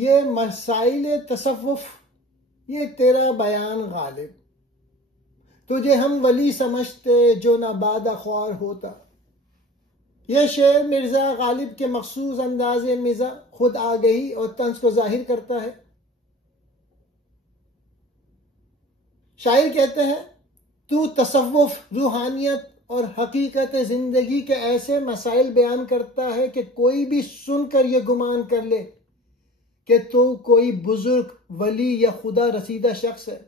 یہ مسائل تصوف، یہ تیرا بیان غالب، تجھے ہم ولی سمجھتے جو نہ بادہ خوار ہوتا۔ یہ شعر مرزا غالب کے مخصوص انداز مزاح، خود آگہی اور طنز کو ظاہر کرتا ہے۔ شاعر کہتے ہیں، تو تصوف، روحانیت اور حقیقت زندگی کے ایسے مسائل بیان کرتا ہے کہ کوئی بھی سن کر یہ گمان کر لے کہ تو کوئی بزرگ ولی یا خدا رسیدہ شخص ہے۔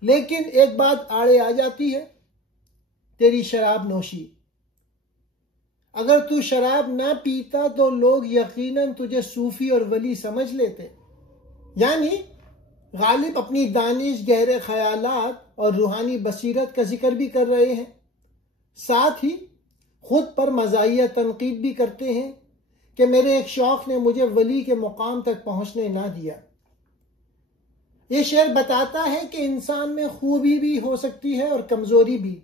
لیکن ایک بات آڑے آ جاتی ہے، تیری شراب نوشی۔ اگر تو شراب نہ پیتا تو لوگ یقیناً تجھے صوفی اور ولی سمجھ لیتے۔ یعنی غالب اپنی دانش، گہرے خیالات اور روحانی بصیرت کا ذکر بھی کر رہے ہیں، ساتھ ہی خود پر مزاحیہ تنقید بھی کرتے ہیں کہ میرے ایک شوق نے مجھے ولی کے مقام تک پہنچنے نہ دیا۔ یہ شعر بتاتا ہے کہ انسان میں خوبی بھی ہو سکتی ہے اور کمزوری بھی،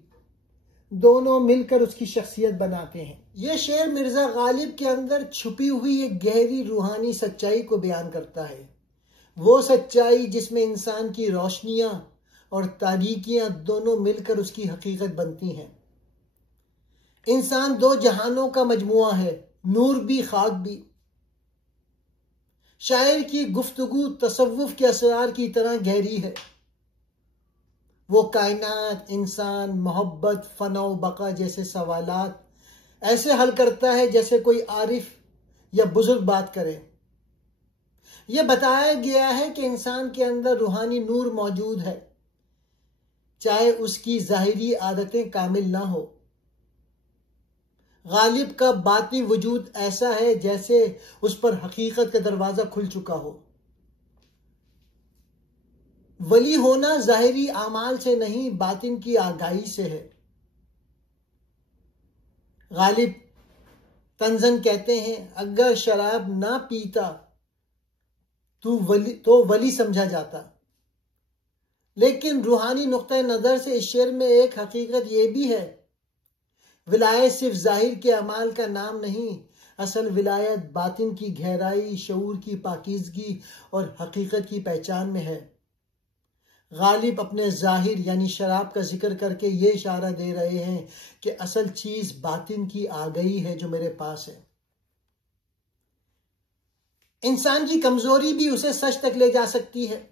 دونوں مل کر اس کی شخصیت بناتے ہیں۔ یہ شعر مرزا غالب کے اندر چھپی ہوئی ایک گہری روحانی سچائی کو بیان کرتا ہے، وہ سچائی جس میں انسان کی روشنیاں اور تاریکیاں دونوں مل کر اس کی حقیقت بنتی ہیں۔ انسان دو جہانوں کا مجموعہ ہے، نور بھی خاک بھی۔ شاعر کی گفتگو تصوف کے اسرار کی طرح گہری ہے۔ وہ کائنات، انسان، محبت، فنا و بقا جیسے سوالات ایسے حل کرتا ہے جیسے کوئی عارف یا بزرگ بات کرے۔ یہ بتایا گیا ہے کہ انسان کے اندر روحانی نور موجود ہے، چاہے اس کی ظاہری عادتیں کامل نہ ہو۔ غالب کا باطنی وجود ایسا ہے جیسے اس پر حقیقت کا دروازہ کھل چکا ہو۔ ولی ہونا ظاہری اعمال سے نہیں، باطن کی آگاہی سے ہے۔ غالب طنزاً کہتے ہیں، اگر شراب نہ پیتا تو ولی سمجھا جاتا۔ لیکن روحانی نقطہ نظر سے اس شعر میں ایک حقیقت یہ بھی ہے، ولایت صرف ظاہر کے اعمال کا نام نہیں، اصل ولایت باطن کی گہرائی، شعور کی پاکیزگی اور حقیقت کی پہچان میں ہے۔ غالب اپنے ظاہر یعنی شراب کا ذکر کر کے یہ اشارہ دے رہے ہیں کہ اصل چیز باطن کی آگہی ہے جو میرے پاس ہے۔ انسان کی کمزوری بھی اسے سچ تک لے جا سکتی ہے۔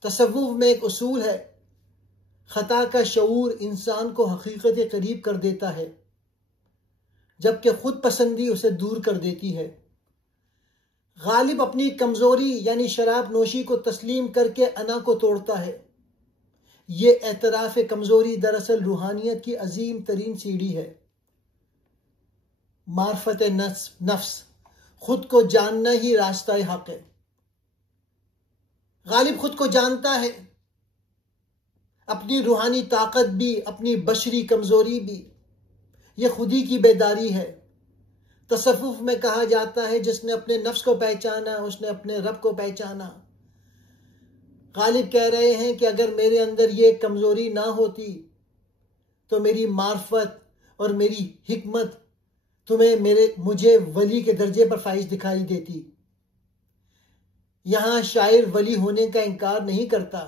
تصوف میں ایک اصول ہے، خطا کا شعور انسان کو حقیقت کے قریب کر دیتا ہے، جبکہ خود پسندی اسے دور کر دیتی ہے۔ غالب اپنی کمزوری یعنی شراب نوشی کو تسلیم کر کے انا کو توڑتا ہے۔ یہ اعتراف کمزوری دراصل روحانیت کی عظیم ترین سیڑھی ہے۔ معرفت نفس، خود کو جاننا ہی راستہ حق ہے۔ غالب خود کو جانتا ہے، اپنی روحانی طاقت بھی، اپنی بشری کمزوری بھی۔ یہ خودی کی بیداری ہے۔ تصوف میں کہا جاتا ہے، جس نے اپنے نفس کو پہچانا اس نے اپنے رب کو پہچانا۔ غالب کہہ رہے ہیں کہ اگر میرے اندر یہ کمزوری نہ ہوتی تو میری معرفت اور میری حکمت مجھے ولی کے درجے پر فائز دکھائی دیتی۔ یہاں شاعر ولی ہونے کا انکار نہیں کرتا،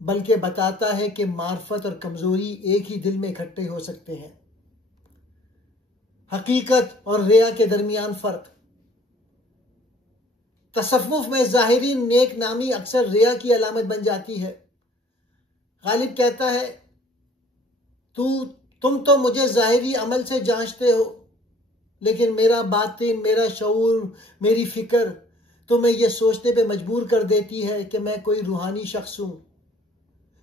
بلکہ بتاتا ہے کہ معرفت اور کمزوری ایک ہی دل میں اکٹھے ہو سکتے ہیں۔ حقیقت اور ریا کے درمیان فرق۔ تصوف میں ظاہری نیک نامی اکثر ریا کی علامت بن جاتی ہے۔ غالب کہتا ہے، تم تو مجھے ظاہری عمل سے جانچتے ہو، لیکن میرا باطن، میرا شعور، میری فکر تمہیں یہ سوچنے پہ مجبور کر دیتی ہے کہ میں کوئی روحانی شخص ہوں۔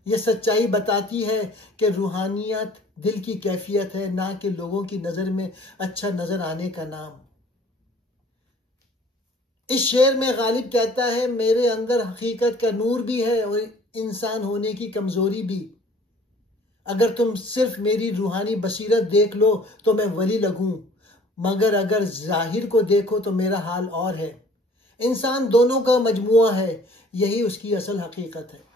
یہ سچائی بتاتی ہے کہ روحانیت دل کی کیفیت ہے، نہ کہ لوگوں کی نظر میں اچھا نظر آنے کا نام۔ اس شعر میں غالب کہتا ہے، میرے اندر حقیقت کا نور بھی ہے اور انسان ہونے کی کمزوری بھی۔ اگر تم صرف میری روحانی بصیرت دیکھ لو تو میں ولی لگوں، مگر اگر ظاہر کو دیکھو تو میرا حال اور ہے۔ انسان دونوں کا مجموعہ ہے، یہی اس کی اصل حقیقت ہے۔